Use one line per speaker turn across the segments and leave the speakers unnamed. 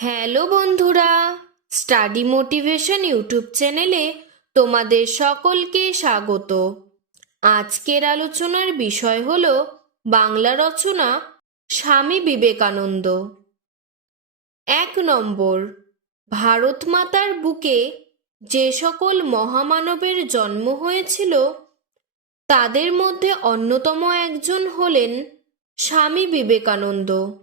Hello বন্ধুরা study motivation YouTube চ্যানেলে তোমাদের সকলকে স্বাগত। আজকের আলোচনার বিষয় হল বাংলা রচনা স্বামী বিবেকানন্দ। এক নম্বর, ভারত মাতার বুকে যে সকল মহামানবের জন্ম হয়েছিল, তাদের মধ্যে অন্যতম একজন হলেন স্বামী বিবেকানন্দ।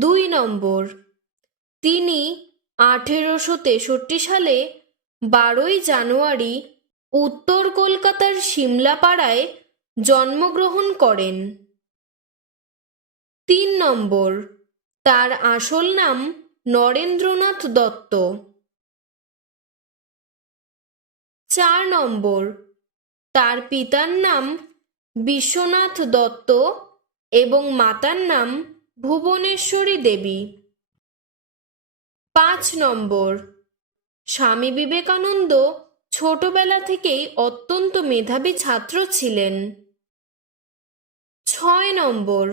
দুই নম্বর। তিনি আঠেরোশো তেষট্টি সালে বারোই জানুয়ারি উত্তর কলকাতার সিমলাপাড়ায় জন্মগ্রহণ করেন। তিন নম্বর। তার আসল নাম নরেন্দ্রনাথ দত্ত। চার নম্বর। তার পিতার নাম বিশ্বনাথ দত্ত এবং মাতার নাম ভুবনেশ্বরী দেবী। পাঁচ নম্বর। স্বামী বিবেকানন্দ ছোটবেলা থেকেই অত্যন্ত মেধাবী ছাত্র ছিলেন। ছয় নম্বর।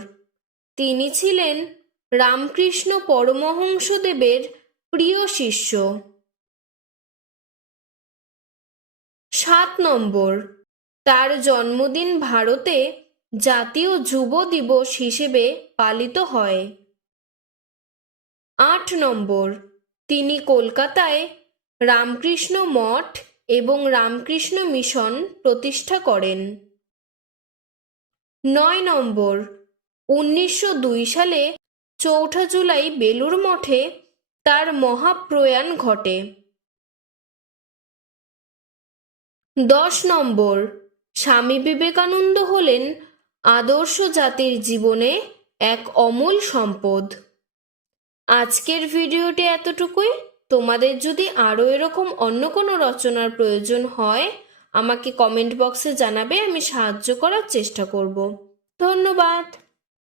তিনি ছিলেন রামকৃষ্ণ পরমহংসদেবের প্রিয় শিষ্য। সাত নম্বর। তার জন্মদিন ভারতে জাতীয় যুব দিবস হিসেবে পালিত হয়। আট নম্বর, তিনি কলকাতায় রামকৃষ্ণ মঠ এবং রামকৃষ্ণ মিশন প্রতিষ্ঠা করেন। নয় নম্বর, উনিশশো দুই সালে চৌঠা জুলাই বেলুর মঠে তার মহাপ্রয়াণ ঘটে। দশ নম্বর, স্বামী বিবেকানন্দ হলেন আদর্শ জাতির জীবনে এক অমূল সম্পদ। আজকের ভিডিওটি এতটুকুই। তোমাদের যদি আরও এরকম অন্য কোনো রচনার প্রয়োজন হয়, আমাকে কমেন্ট বক্সে জানাবে, আমি সাহায্য করার চেষ্টা করব। ধন্যবাদ।